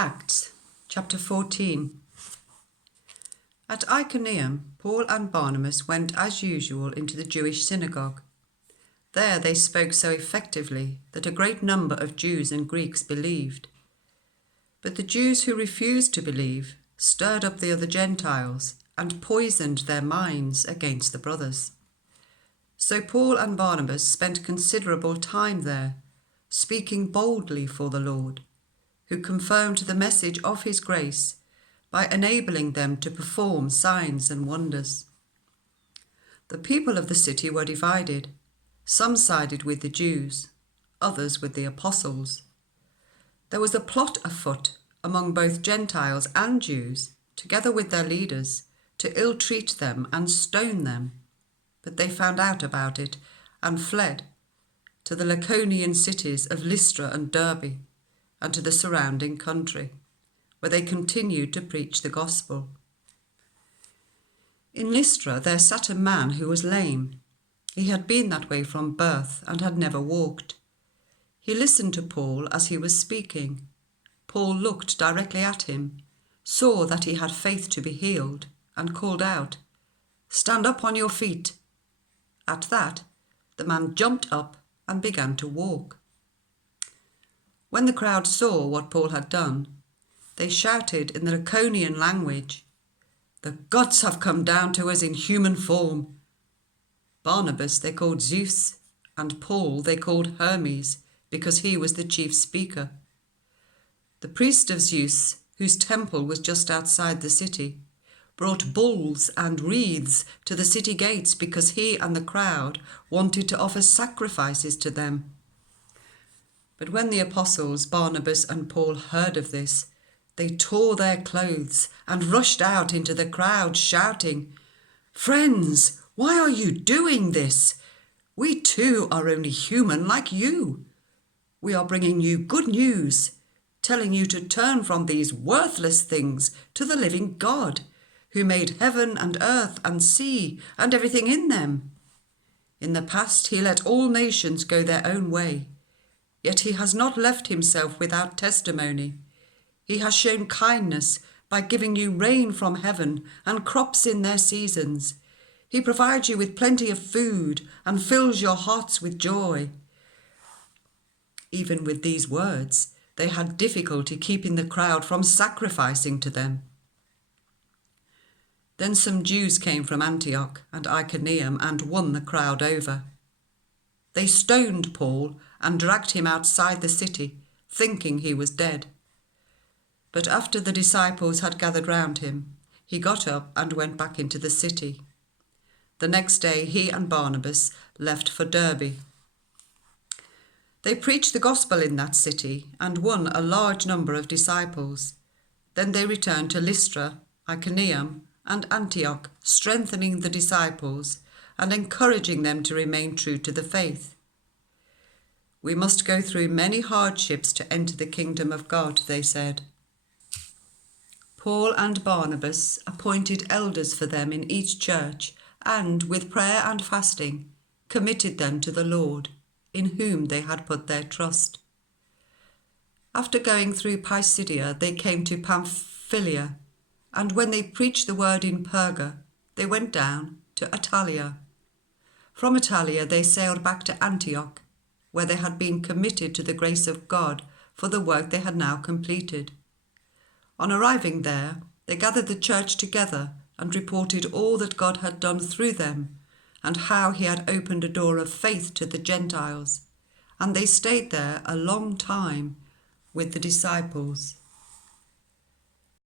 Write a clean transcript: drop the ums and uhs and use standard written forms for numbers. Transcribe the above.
Acts chapter 14. At Iconium, Paul and Barnabas went as usual into the Jewish synagogue. There they spoke so effectively that a great number of Jews and Greeks believed. But the Jews who refused to believe stirred up the other Gentiles and poisoned their minds against the brothers. So Paul and Barnabas spent considerable time there, speaking boldly for the Lord, who confirmed the message of his grace by enabling them to perform signs and wonders. The people of the city were divided. Some sided with the Jews, others with the apostles. There was a plot afoot among both Gentiles and Jews, together with their leaders, to ill-treat them and stone them. But they found out about it and fled to the Lycaonian cities of Lystra and Derbe, and to the surrounding country, where they continued to preach the gospel. In Lystra there sat a man who was lame. He had been that way from birth and had never walked. He listened to Paul as he was speaking. Paul looked directly at him, saw that he had faith to be healed, and called out, "Stand up on your feet." At that, the man jumped up and began to walk. When the crowd saw what Paul had done, they shouted in the Lycaonian language, "The gods have come down to us in human form." Barnabas they called Zeus, and Paul they called Hermes, because he was the chief speaker. The priest of Zeus, whose temple was just outside the city, brought bulls and wreaths to the city gates because he and the crowd wanted to offer sacrifices to them. But when the apostles Barnabas and Paul heard of this, they tore their clothes and rushed out into the crowd, shouting, "Friends, why are you doing this? We too are only human like you. We are bringing you good news, telling you to turn from these worthless things to the living God, who made heaven and earth and sea and everything in them. In the past he let all nations go their own way, yet he has not left himself without testimony. He has shown kindness by giving you rain from heaven and crops in their seasons. He provides you with plenty of food and fills your hearts with joy." Even with these words, they had difficulty keeping the crowd from sacrificing to them. Then some Jews came from Antioch and Iconium and won the crowd over. They stoned Paul and dragged him outside the city, thinking he was dead. But after the disciples had gathered round him, he got up and went back into the city. The next day he and Barnabas left for Derbe. They preached the gospel in that city and won a large number of disciples. Then they returned to Lystra, Iconium, and Antioch, strengthening the disciples and encouraging them to remain true to the faith. "We must go through many hardships to enter the kingdom of God," they said. Paul and Barnabas appointed elders for them in each church and, with prayer and fasting, committed them to the Lord, in whom they had put their trust. After going through Pisidia, they came to Pamphylia, and when they preached the word in Perga, they went down to Attalia. From Attalia they sailed back to Antioch, where they had been committed to the grace of God for the work they had now completed. On arriving there, they gathered the church together and reported all that God had done through them and how he had opened a door of faith to the Gentiles, and they stayed there a long time with the disciples.